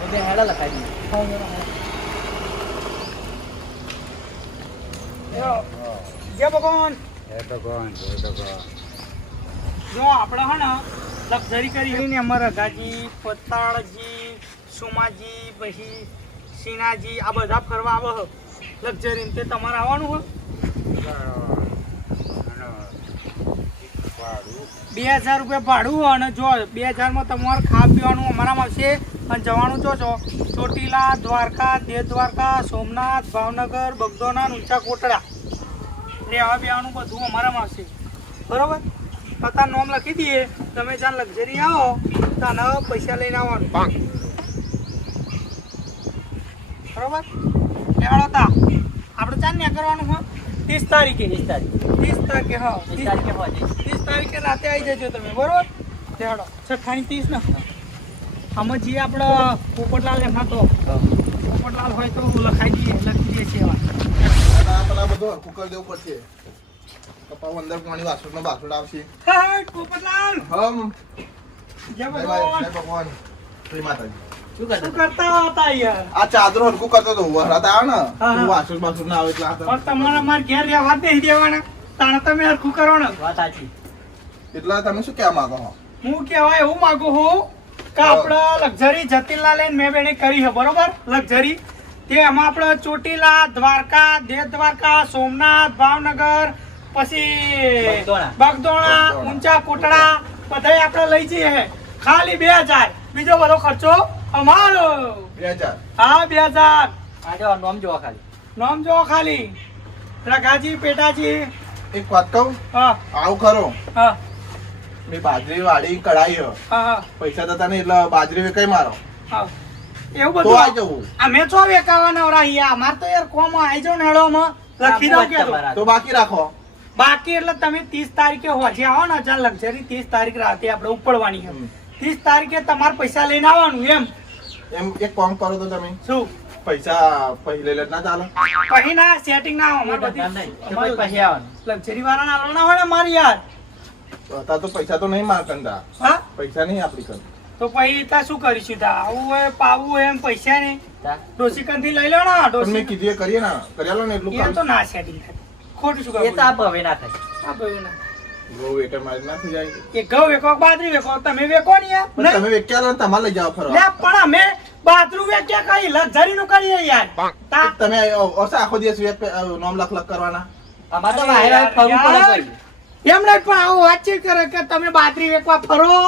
બધે હેડા લખાઈ દીધું. જય ભગવાન. હે ભગવાન, હે ભગવાન. જો આપણે હે ને લક્ઝરી કરીને અમારા ગાજી પતાળજી સોમાજી પછી સીનાજી આ બધા ફરવા આવે લક્ઝરી તે તમારે આવવાનું હોય. 2000 રૂપિયા ભાડું હોય અને જો 2000 માં તમારે ખાવા પીવાનું અમારામાં આવશે અને જવાનું જો છો ચોટીલા, દ્વારકા, દેવ દ્વારકા, સોમનાથ, ભાવનગર, બગદોના, ઊંચા કોટડા રહેવા બેવાનું બધું અમારામાં આવશે. બરોબર? પતા નોમ લખી દઈએ. તમે જ્યાં લક્ઝરી આવો ત્યાં પૈસા લઈને આવવાનું. બરોબર? લેવાડો તા આપણે ચાલ ને કરવાનું હોય 30 તારીખે. 30 તારીખે હા 30 તારીખે રાતે આવી જજો તમે. બરોબર? લેવાડો 28 ને આમાં જે આપણે પોપટલાલ એમાં તો પોપટલાલ હોય તો લખી દઈએ છે એવા. પેલા બધું હરખું કરી દેવું પડશે. કપાવ અંદર પાણી વાસણ બાસણ આવશે. હા પોપટલાલ. હમ જય જય ભગવાન. ભગવાન, જય માતાજી. શું શું કરતા કરતા હતા યાર? આ ચાદરો હરખું કરતો હતો વરાત આવે ને હા. તો વાસણ બાસણ ના આવે એટલે આ પણ તમારે મારે ઘેર રહેવા જ નહીં દેવાના. તાણે તમે હરખું કરો ને. વાત સાચી. એટલે તમે શું કહેવા માંગો છો? હું કહેવાય એવું માંગુ છું કે આપણે લક્ઝરી જતીનલાલ લઈને મેં બેને કરી છે. બરોબર? લક્ઝરી તે એમાં આપણે ચોટીલા, દ્વારકા, દેવ દ્વારકા, સોમનાથ, ભાવનગર પછી બગદોણા, ઊંચા કોટડા બધાય આપણે લઈ જઈએ. ખાલી 2000. બીજો બધો ખર્ચો અમારો. 2000. હા 2000. આ જો નોમ જોવા ખાલી. નામ જો ખાલી રઘાજી પેટાજી. એક વાત કહું, હા આવું ખરો હા મેં બાજરી વાળી કઢાઈ હ. હા પૈસા થતા ને એટલે બાજરી વેકાઈ મારો હા એવું તો બધું આવી જવું. અમે છો વેકાવાના રહ્યા. અમાર તો યાર કોમ આવી જાવ ને હેડોમાં લખી દઉં કે તો બાકી રાખો. બાકી એટલે તમે 30 તારીખે હોજે આવો ને જ્યાં લક્ઝરી 30 તારીખ રાતે આપણે ઉપડવાની છે. 30 તારીખે તમારે પૈસા લઈને આવવાનું. એમ એમ એક કામ કરો તો તમે શું પૈસા પહેલે લે ના ચાલે. પછી ના સેટિંગ ના અમારે નહીં, બધી પછી આવવાનું. લક્ઝરી વાળા ના ના હોય ને મારી યાર. અત્યારે તો પૈસા તો નહીં માર કંદા. હા પૈસા નહીં આપણી કન. તો પછી તા શું કરીશું તા? આવું હોય પાવું હોય એમ પૈસા ને તા. ડોસીકન થી લઈ લો ને. પણ મેં ડોસી કીધું એ કરીએ ને કર્યા લો ને એટલું એ તો કરું. ના સેટિંગ થાય. ખોટું શું એ તો કરું? આપ હવે ના થાય. આ બધું ના. બહુ વેટર મારી ના થઈ જાય. એ ઘઉં વેકો બાજરી વેકો તમે વેકો ને યાર. પણ તમે વેક્યા લો ને તમારે લઈ જાઓ ફરવા. લે પણ અમે બાજરું વેક્યા કઈ લક્ઝરી નું કરીએ યાર. તા તમે ઓછા આખો દિવસ નોમ લખ કરવાના. અમારે તો બહાર આવે ફરવું પડે કોઈ. એમ નહીં પણ આવું વાતચીત કરે કે તમે બાજરી વેકવા ફરો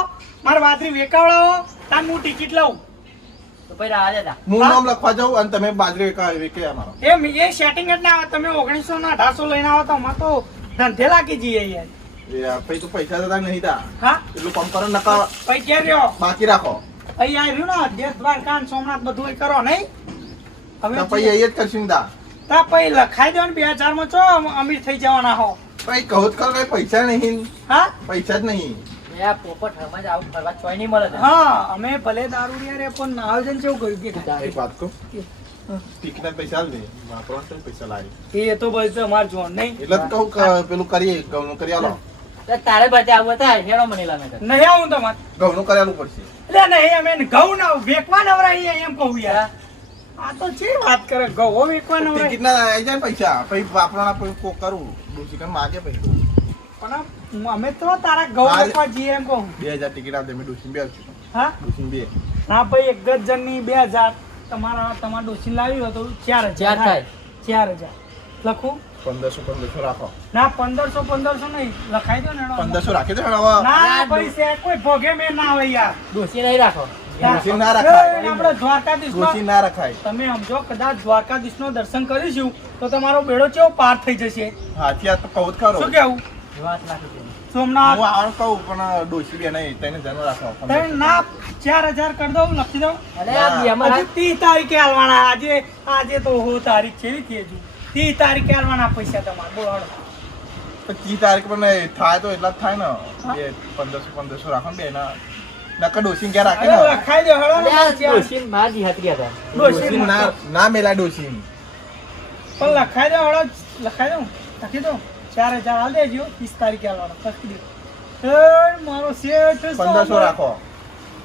મારે બાજરી વેકાવડાવો તાન હું ટિકિટ લઉં. તો પછી રાહ દેતા. હું નોમ લખવા જાઉં અને તમે બાજરી વેકે અમારો. એમ એ સેટિંગ જ ના આવે. તમે 1900 ના 1800 લઈને આવો તો અમારે તો ધંધે લાગી જઈએ યાર. પછી તો પૈસા થતા નહીં તા હા એટલું કમ કરો નકા પછી ક્યાં રહ્યો બાકી રાખો. અહીં આ રહ્યું ને દેવ દ્વારકા ને સોમનાથ બધું અહીં કરો નહીં તો પછી હવે એ જ કરશું તા. તા પછી લખાઈ દો ને 2000 માં છો અમીર થઈ જવાના હો. પછી કહું જ કરો કઈ પૈસા નહીં. હા પૈસા જ નહીં. મેં આ પોપટ રમવા જ આવું ફરવા ચોય નહીં મળે ને. હા અમે ભલે દારૂ રે પણ આયોજન કેવું કર્યું કે એક વાત કહું, ટિકિટના પૈસા આલ દે વાપરવા તો પૈસા લાગે. એ તો બસ અમાર જોન નહીં એટલે જ કહું કે પેલું કરીએ ઘઉંનું કરી આલો. તો તારે બધે આવું હતા હેરો મને લામે કર. નહીં આવું તમારે ઘઉંનું કરી આલવું પડશે. એટલે નહીં અમે ઘઉં ના વેકવા નવરાઈએ એમ કહું યાર. આ તો છે વાત કરે ઘઉં વેકવા નવરાય ટિકિટના આવી જાય ને પૈસા પછી વાપરવાના પછી કોક કરું દુસરી કન માગે પૈસા. પણ અમે તો તારા ઘઉં વેકવા જઈએ એમ કહું. 2000 ટિકિટ આપે મેં ડુસી બે આવશું. હા ડુસી બે હા ભાઈ એક જ જણની 2000 તમારા ડોસી લાવી હોય તો 4000 ચાર થાય. 4000 લખું 1500 રાખો. ના 1500 નહીં લખાઈ દો ને એનો. 1500 રાખી દો હવે. ના ભાઈ છે કોઈ ભોગે મેં ના હોય યાર. ડોસી નહીં રાખો. ડોસી ના રખાય. આપણે દ્વારકાધીશ ડોસી ના રખાય. તમે સમજો કદાચ દ્વારકાધીશ નું દર્શન કરીશું તો તમારો બેડો કેવો પાર થઈ જશે. હાથી આ તો કહું જ ખરો. શું કેવું? વાત નાખી દે. સોમનાથ હું આવવાનું કહું પણ ડોસી બે નહીં તેને જન્મ રાખો. તમે ના 4000 કરી દઉં લખી દઉં. અરે આ બી અમારા હજુ 30 તારીખે આલવાના. આજે તો હો તારીખ છે કે હજુ 30 તારીખે આલવાના પૈસા તમારે બોલો. તો 30 તારીખ પર નહીં થાય તો એટલા જ થાય ને. બે 1500 રાખો ને બે ના નકર ડોસી ક્યાં રાખે ને. અરે લખાઈ દો હેડો ને અરે આ 4000. ડોસી માર દી હાથરી હતા. ડોસી ના મેલા ડોસી. પણ લખાઈ દો હેડો લખાઈ દઉં લખી દઉં 4000 આલ દેજો 30 તારીખે આલવાના લખી દો. એ મારો શેઠ 1500 રાખો.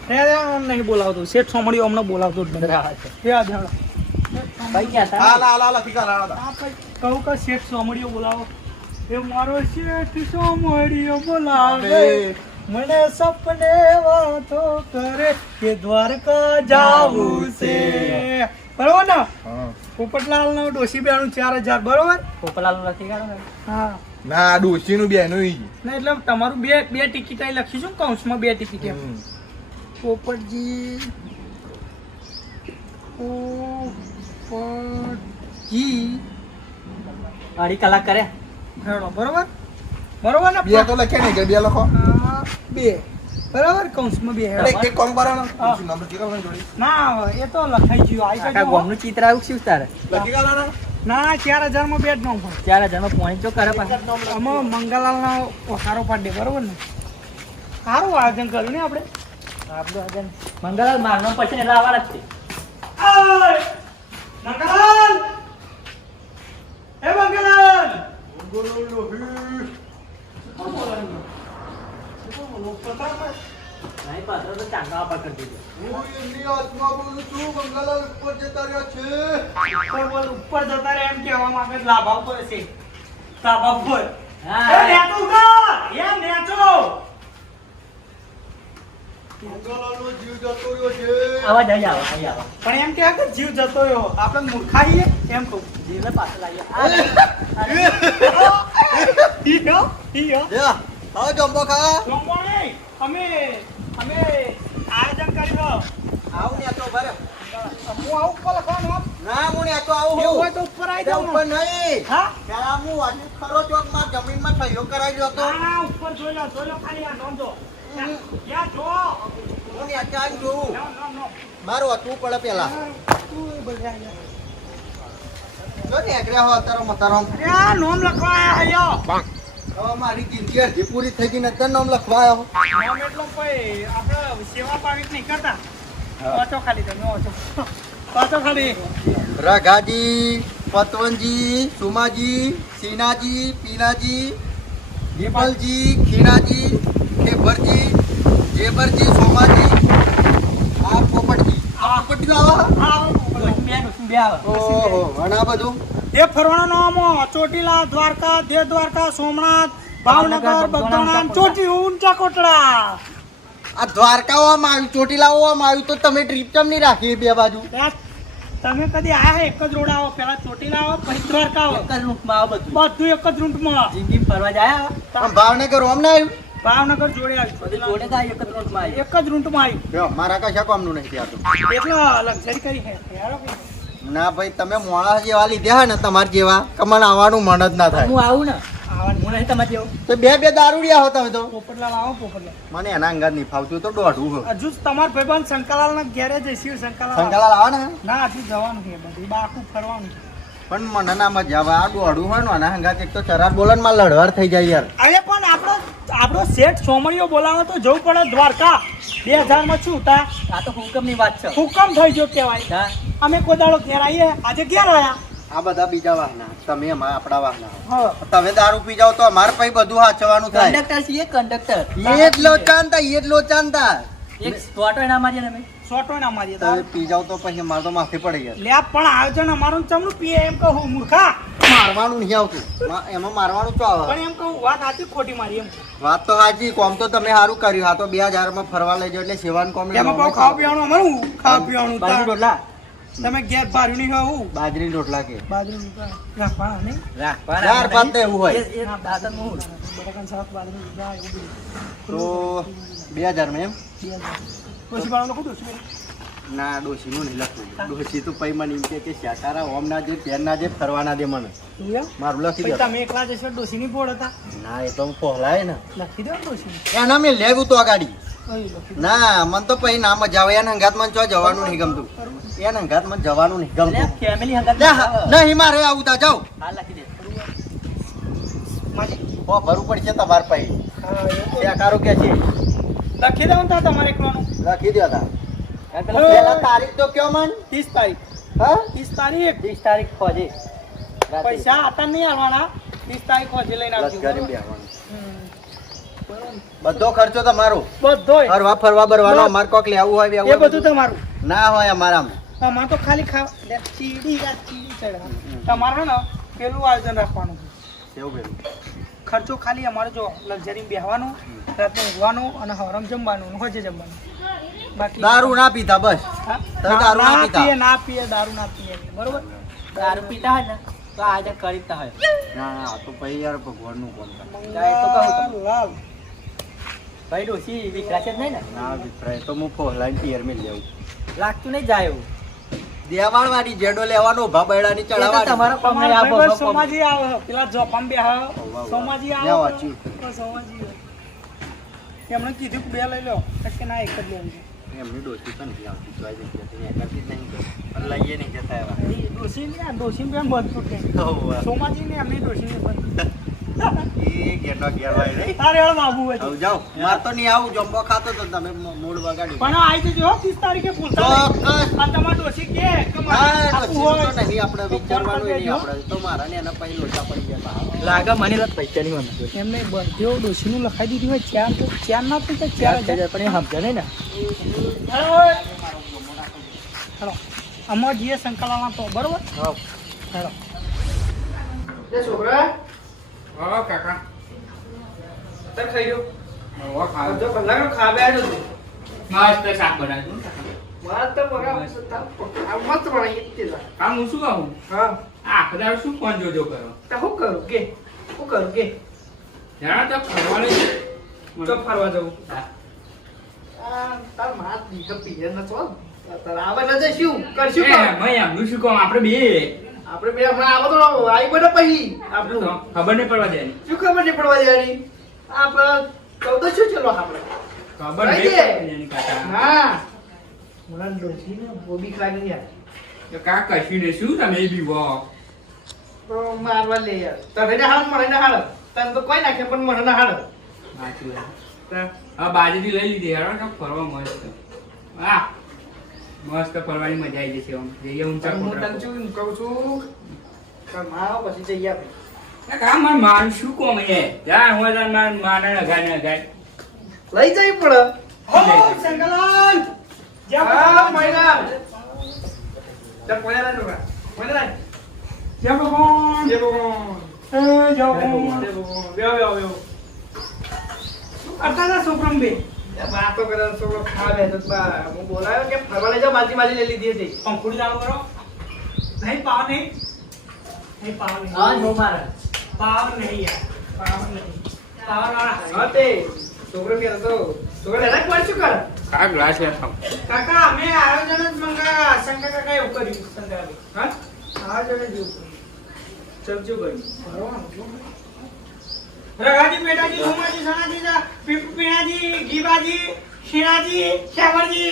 નહીં બોલાવતો શેઠ સોમડીઓ હમણાં બોલાવતો જ નહીં. બરાબર છે. એ આ જાણો. ભાઈ ક્યાં હતા? હાલ લખી કાઢ આ ભાઈ કહું કે શેઠ સોમડીઓ બોલાવો. એ મારો શેઠ સોમડીઓ બોલાવે, મને સપને વાતો કરે કે દ્વારકા જાવું છે. બરોબર ને? હા પોપટલાલ નો ડોશી બેનું 4000 બરોબર. પોપલાલનું નથી કાઢો ને. હા ના ડોશી નું બેનું ના એટલે તમારું બે ટિકિટ અહીં લખીશું કૌંસમાં 2 ટિકિટ એમ. પોપટજી અઢી કલાક કરે. હેડો બરોબર બરોબર ને? બે તો લખે નહીં કે બે લખો હા, 2 બરાબર કૌંસમાં 2 હેડો. એક કામ કરો ને હા. નંબર લખી કાઢો જોડી ના એ તો લખાઈ ગયું આઈ આખા ગયું. ગામનું ચિત્ર આવ્યું શું તારે? લખી કાઢો ને ના 4000 માં 2 જ નામ પણ 4000 નો પોઈન્ટ તો કરે પાછા. આમાં મંગલાલ નો ઓસારો પાડી દે બરોબર ને? સારું આયોજન કર્યું ને આપણે. આપણું આજે મંગળવાર મારનો પછી એટલે આવવાના જ છે. ઓય! મંગલાલ! એ મંગલાલ! નહીં પાછળ તો ચાંદા પર કરી દીધો. ઉપર બોલ, ઉપર જતા રહે એમ કહેવા માંગે છે, લાભા ઉપર છે. લાભા ઉપર. હા. એ નેચો ઉતાર! એ નેચો! આવા જાય આવા. પણ એમ કહે કે જીવ જતો રહ્યો આપણે મૂર્ખાઈએ એમ કહું. જીવને પાછળ આવી. જમવા નહીં. અમે આયોજન કર્યું. હું આવું ઉપર લખવાનું આમ. એવું હોય તો ઉપર આવી જાવ ને. હા? ના, ઉપર જોઈ લો ખાલી આ નોંધો. યા જો. નો. મારું હતું પડે પેલા તું બધા આયા. જો ને એકડ્યા હો તારો મતારો અરે આ નોમ લખવા આયા હયો. હવે મારી જિંદગી અડધી પૂરી થઈ ગઈ ને તને નામ લખવાયો નોમ એટલો કોઈ આપણે સેવા પાવિત નહીં કરતા. વાંચો ખાલી તમે વાંચો ખાલી. રઘાજી, પતવનજી, સુમાજી, સીનાજી, પીનાજી, વિમલજી, ખીણાજી, ખેબરજી, જેબરજી, સોમાજી, આ પોપટજી. આ પોપટજી લાવો. બે આવે. ઓહો ઘણા બધું એ ફરવાના નામ ચોટીલા, દ્વારકા, દેવ દ્વારકા, સોમનાથ, ભાવનગર, બગદાણા, ચોટી ઊંચા કોટડા. આ દ્વારકાઓમાં આવ્યું, ચોટીલાઓમાં આવ્યું તો તમે ટ્રીપ કેમ નહીં રાખી બે બાજુ? તમે કદી આયા એક જ રોડ આવો, પેલા ચોટીલા આવો પછી દ્વારકા આવો, એક જ રૂટમાં આવે બધું. બધું એક જ રૂટમાં. જિંદગી ફરવા જાય આવે. આમ ભાવનગર ઓમ ના આવ્યું? ભાવનગર જોડે બધું જોડે આવ્યું, થાય એક જ રૂટમાં આવી. એક જ રૂટમાં આવ્યું. જો, મારા કશા કામનું નથી આતું. એટલે લક્ઝરી કરી છે યાર. ના ભાઈ તમે મોણા જેવા લીધા હે ને તમારા જેવા કમણ આવવાનું મન જ ના થાય. હું આવું ને. આવવાનું. હું નહીં તમારે જેવું. તો બે દારૂડિયા હો તમે તો. પોપટલાલ આવો પોપટલાલ. મને એના અંગાત નહીં ફાવતું તો દોઢું હો. હજુ તમાર ભાઈબંધ શંકરલાલ ના ઘેરે જઈશું. શંકરલાલ સંકાલાલ આવે ને ના હજુ જવાનું છે બધું બાકું ફરવાનું છે. પણ મને ના મજા આવે આ દોઢું હોય ને આના અંગાત એક તો ચરાર બોલન માં લડવાર થઈ જાય યાર. અરે પણ આપણો શેઠ સોમણીઓ બોલાવે તો જવું પડે દ્વારકા. 2000 માં શું હતા? આ તો હુકમની વાત છે. હુકમ થઈ ગયો કહેવાય. હા. અમે કોઈ દાડો ઘેર આવીએ, આજે ઘેર આયા. આ બધા બીજા વાહના તમે એમાં આપણા વાહના. હા. તમે દારૂ પી જાવ તો અમારે પછી બધું હાચવાનું થાય. કંડક્ટર છીએ કંડક્ટર. એ જ લોચાનતા એક સ્પોટ હોય ના મારીએ ને અમે. સોટો ના મારીએ તમે પી જાવ તો પછી મારે તો માથે પડે યાર. લે પણ આયોજન અમારું ચમનું પીએ એમ કહું મૂર્ખા. મારવાનું નહીં આવતું એમાં મારવાનું તો આવે. પણ એમ કહું વાત સાચી ખોટી મારી એમ. વાત તો સાચી કોમ તો તમે સારું કર્યું. આ તો 2000 માં ફરવા લઈ જાવ એટલે સેવાનું કોમ નહીં. એમાં પાછું ખાવા પીવાનું અમારું ખાવા પીવાનું બાજુ તાર. ડોલા. તમે ઘેર ભાર્યું નહીં હોય હું બાજરી રોટલા કે બાજરી રાખવાના નહીં. રાખવાના. ચાર પાંચ તો એવું હોય એ દાંતન મું. બટાકાનું શાક, બાજરી જાય એવું બધું. તો 2000 માં એમ 2000. પછી બાળાનું કીધું શું? ના ડોશીનું નહીં લખવું. ડોશી તો પછી મને એમ કે શાકારા ઓમ ના જે પેન ના જે ફરવાના દે મને એવું એમ? મારું લખી પછી દો. તમે એકલા જશો ડોશીની બોર્ડ હતા. ના એ તો પહોલાય ને લખી દો ડોશીની. એના મેં લેવું તો આ ગાડી. અહીં લખી દો. ના મને તો પછી ના મજા આવે. એના અંગાત મને જો જવાનું નહીં ગમતું. એના અંગાત મને જવાનું નહીં એટલે ગમતું. ફેમિલી હંગાત લે, હા, નહીં મારે આવું તા જાઓ. હા લખી દે. માજી. હો ભરવું પડશે તમારે પછી. હા, એવું તો. શાકારો કે છે લખી દો ને તો તમારે એકલાનું. લખી દો તા. કારણ પેલા પેલા પેલા તારીખ તો કયો મન 30 તારીખ. હા 30 તારીખ. 30 તારીખ પહોંચે. રાત્રે. પૈસા હતા નહીં આવવાના. 30 તારીખ પછી લઈને આવજો. લશ્કરી બરોબર? બેહવાનું. હમ. બધો ખર્ચો તમારો બધોય ફરવા ફરવા બરવાનો અમાર કોક લેવું હોય એ લેવું બધું તમારું. ના હોય અમારામાં અમારે તો ખાલી ચીડી ચડે. તમારે હે ને પેલું આયોજન રાખવાનું છે. કેવું પેલું ખર્ચો ખાલી અમારે જો લક્ઝરી બેહવાનો, રાતે ઊંઘવાનો અને હવારમાં જમવાનું અને હોજે જમવાનું. બાકી દારૂ ના પીતા બસ હા? તમે દારૂ ના પીતા. ના પીએ દારૂ ના પીએ બરોબર. દારૂ પીતા હોય ને તો આજે કરીતા હોય. ના ના આ તો પછી યાર ભગવાનનું કોમ થાય. મંગળલાલ. ભાઈ ડોશી વિકરાશે જ નહીં ને? ના વિફરાય તો હું ફોહલાઈને પિયર મેં લેવું લાગતું નહીં જાય એવું. દેવાણ વાળી જેડો લેવાનો ઉભા બૈડાની એ તો ચડાવવાની તમારો કોમ નહીં, આ તમારા ભાઈબંધ ભોગો કોમ. સોમાજી આવે પેલા જોપામ બે આવે સોમાજી લ્યો, આવે વાંચ્યું. તો સોમાજી આવે. એમણે કીધું કે બે લઈ લો કે ના એક જ લેવું છે. એમની ડોસી તો નથી આવતી જોઈ જગ્યાથી એકાથી જ નહીં પણ લઈએ નહીં જતા એવા ડોસી બેન બંધ તૂટે સોમાજી ને એમની ડોસી ને બંધ. એ ઘેરનો ઘેર હોય નહીં તારે હવે બાબુ હોય આવું જાઓ માર તો નહીં આવું જમ્બો ખાતો તો તમે મૂડ બગાડ્યું પણ આવી જજો 30 તારીખે પૂછતા ચોક્કસ. આ તમાર ડોસી કે હા આપવું ડોસી હોય તો નહીં આપણે તો વિચારવાનું ફોન નહીં કરી આપણે તો મારા ને એના પછી લોચા પડી ગયા લાગે મને તો પૈસા નહીં મળે. એમને બધો ડોસીનું લખાઈ દીધું હોય ચાર તો ચાર ના પૈસા 4000 પણ એ સમજે નહીં ને. હેલો અમાર જીએ સંકલામાં તો બરોબર હેલો એ છોકરા હા કાકા તર ખાઈ ગયો હા ખા જો કલાકનો ખાવે આવ્યો છે મસ્ત શાક બનાવ્યું વાત તો બરાબર આ મત બનાવી ઇત્તે કામ હું શું કહું હા આખો દાડો શું ફોન જોજો કરો તો હું કરું કે જાણે તો ફરવાનું તો ફરવા જવું હા. તાર માત દીકર પીએ ન તો તાર આવે ન જાય શું કરશું એ, મેં એમનું શું કહું આપણે બે આપણે બે હમણાં આવો તો આવી બને પછી આપણું તો ખબર નહીં પડવા દેવાની શું ખબર નહીં પડવા દેવાની આપણે 14 શું ચલો આપણે ખબર કઈ નહીં દે. પડવા દેવાની કાકા હા મને ડોસી ને બોબી ખાઈ યાર તો કાકા કશું ને શું તમે એ બીવો તો મારવા લે યાર તને ના હાલ મને ના હાલ તને તો કોઈ નાખે પણ મને ના હાલ સાચું હા બાજુથી લઈ લીધી હેરો ને ફરવા મસ્ત હા મસ્ત ફરવાની મજા આવી જશે આમ જઈએ ઊંચા હું કોટડા તને શું કહું છું કે મારો પછી જઈએ આપણે પર. કાકા મારે મારું શું કોમ એ જા હું તાર માને નગાય લઈ જઈ પડે હો સંગલાલ જા મૈના જા પોયા લા નોરા પોયા લા જય ભગવાન જય ભગવાન વ્યો અતાના છોકરામ બે વાતો કરે છોકરો ખાવે તો બા હું બોલાયો કે ફરવા લઈ જાવ બાજી લઈ લીધી હતી પંખુડી ચાલુ કરો નહીં પાવ નહીં હા નો મારે. પાવ નહીં યાર પાવ નહીં પાવ વાળા હા તે છોકરો કે તો છોકરો લેલા કોણ શું કર કા ગ્લાસ લેતા કાકા અમે આયોજન જ મંગા શંકર કાકા એવું કર્યું શંકરભાઈ હા આયોજન જ એવું કર્યું ચમચું કર્યું રગાજી બેટાજી સોમાજી સનાજી પીણાજી ગીબાજી શીણાજી શ્યામરજી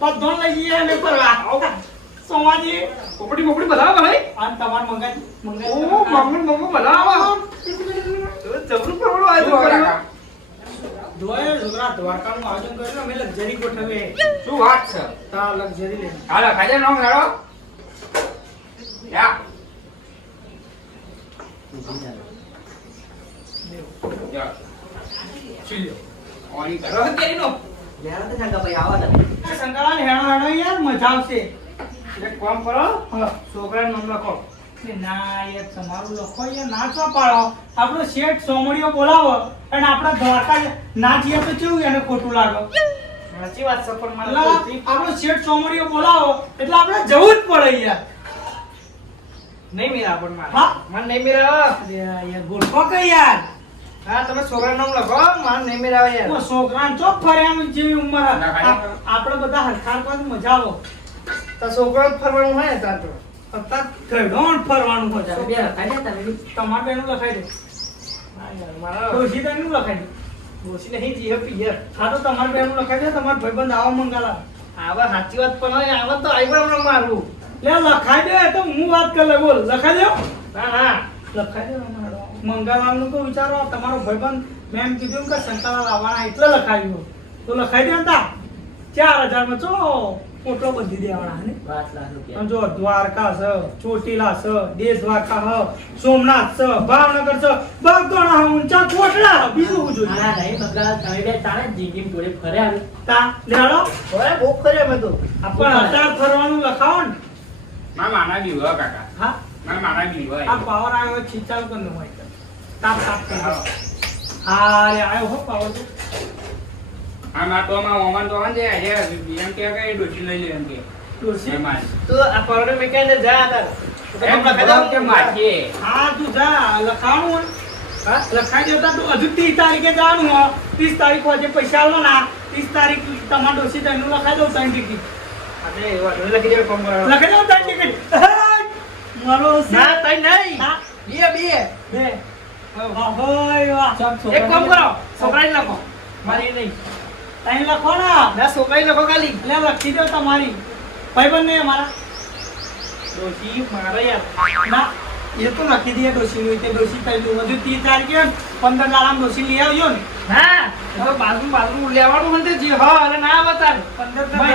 બધોન લઈ જઈએ અમે ફરવા સોમાજી પોપડી બધા ભાઈ અને તમાર મંગાજી ઓ મંગળ બધા આવો જબરું પરવડો આયોજન કર્યું જોયે છોકરા દ્વારકાનું આયોજન કર્યું અમે લક્ઝરી ગોઠવે શું વાત છે તા લક્ઝરી લે હાલો ખાજે નો હેરો યા યા ચીલો ઓની કરો રહ કેરીનો લેવા તો શંકા ભાઈ આવો તમે. શંકરાન હેણો યાર મજા આવશે એક કામ કરો છોકરાનું નામ લખો કે ના યાર તમારું લખો યાર ના ચો પાડો આપણો શેઠ સોમડીઓ બોલાવો અને આપણા દ્વારકા ના જઈએ તો કેવું એને ખોટું લાગે સાચી વાત છે પણ મને આપણો શેઠ સોમડીઓ બોલાવો એટલે આપણે જવું જ પડે યાર નહીં મેરા પણ મારે હા મને નહીં મેરા યાર ગોઠવો કે યાર હા તમે છોકરાનું નામ લખો મને નહીં મેરા યાર છોકરાને ચોક ફરે એમ જેવી ઉંમર આપણે બધા હરખાર પર મજા આવો તો છોકરો ફરવાનું હોય તાર તો અત્યાર ઘરડોણ ફરવાનું હોય તમે બે રખાઈ દે તમે બી. તમારે બેનું લખાઈ દે ડોશી બેનું લખાઈ દે ડોશી નહીં જીએ પિયર હા તો તમારે બેનું લખાઈ દે તમારા ભાઈબંધ આવા મંગાલા આવા સાચી વાત પણ હોય આવા તો આઈ પણ મારું લે લખાઈ દે તો હું વાત કરી લે બોલ લખાઈ દો હા લખાઈ દે મંગાલાલ નું તો વિચારો તમારો ભાઈબંધ મેં એમ કીધું કે શંકરલાલ આવવાના એટલે લખાવ્યું તો લખાઈ દે હતા 4000 માં ચો ફોટો બધી દેવાના હે ને 5 લાખ રૂપિયા અને જો દ્વારકા છે, ચોટીલા છે, દેશ દ્વારકા છે, સોમનાથ છે, ભાવનગર છે, બગદાણા છે, ઊંચા કોટડા છે. બીજું શું જોઈએ? ના નહીં મંગળા તમે બે તાણે જિંદગી જોડે ફર્યા હવે. તા લેડો ઓય બહુ ફર્યા મેં તો પણ અત્યારે ફરવાનું લખાવો ને. મારા માના બી હોય કાકા હા મારા માના બી હોય આ પાવર આવ્યો હોય છીચાલ કરી દો હોય તાપ તાપ કરી દો. હા રે આવ્યો હો પાવર તો. આ માં તો માં ઓમન તો હન જે આજે એમ કે ડોસી લઈ લે એમ કે ડોશી. એમાં તું આ પરડે મેકાને જા તાર એમ લખાઈ કે માખીએ હા તું જા લખાણું હોય હા લખાઈ દેતા તું હજુ 30 તારીખે જવાનું હોય 30 તારીખ હોય જે પૈસા આલો ના 30 તારીખ તમારા ડોશી તને લખાઈ દઉં 3 ટિકિટ અરે એવા ઢોલ લખી દે કોમ કરો લખાઈ દઉં 3 ટિકિટ મારો ના તઈ નહીં હા બે બે બે વાહ હોય વાહ એક કામ કરો છોકરાને લખો મારી નહીં તઈ લખો ના ના છોકરાને લખો ખાલી એટલે લખી દો તમારી ભાઈબંધ નહીં અમારા ડોશી મારે યાર ના એ તો લખી દઈએ ડોશી નું તે ડોશી તઈ હજુ 30 તારીખે 15 દાડામાં ડોશી લઈ આવજો ને હા હવે બાથરૂમ લેવાનું હોય તો જે હા અને ના બતાવ 15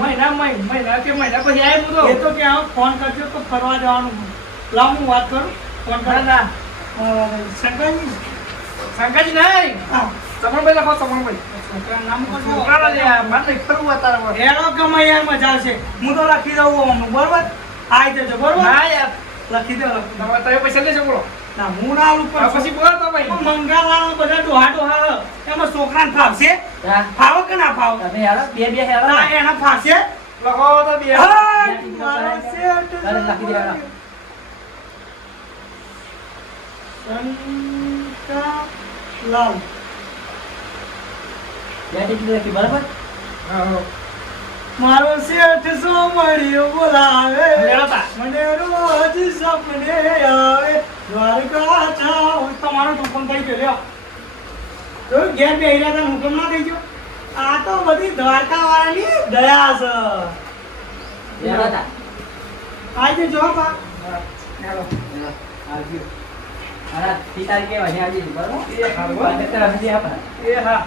મહિના કે મહિના પછી આય હું તો એ તો કે આવો ફોન કરજો તો ફરવા જવાનું લાવ હું વાત કરું ફોન કર ના શંકરજી શંકરજી નહીં હા સમણભાઈ લખો સમણભાઈ છોકરાનું નામ કરજો છોકરાનો લે મારે ફરવું અત્યારે એનો ગમે યાર મજા આવશે હું તો લખી દઉં આમ બરોબર આઈ જજો બરોબર ના યાર લખી દો લખી દો. તમે પૈસા લેશો બોલો ના હું ના આલું પણ પછી બોલો તો ભાઈ મંગાવાળા બધા ડોહા ડોહા એમાં છોકરાને ફાવશે ફાવો કે ના ફાવો તમે યાર બે બે હેરા ના એના ફાવશે લખો તો બે હાય, મારો શેઠ અરે લખી દેવાના. શંકરલાલ. બે ટિકિટ લખી બરાબર મારો શેઠ સોમવારીઓ બોલાવે લેડો તા. મને રોજ સપને આવે દ્વારકા જાઉં. તમારો હુકમ થઈ ગયો લ્યો તો ઘેર બેહીને તને હુકમ ના થઈ ગયો આ તો બધી દ્વારકા વાળાની દયા છે લેડો તા. આજે જો બા લેડો. આવજો. હા 30 તારીખે વાગે આવજો બરાબર એ હા. વાગે તો રમી દે આપણે એ હા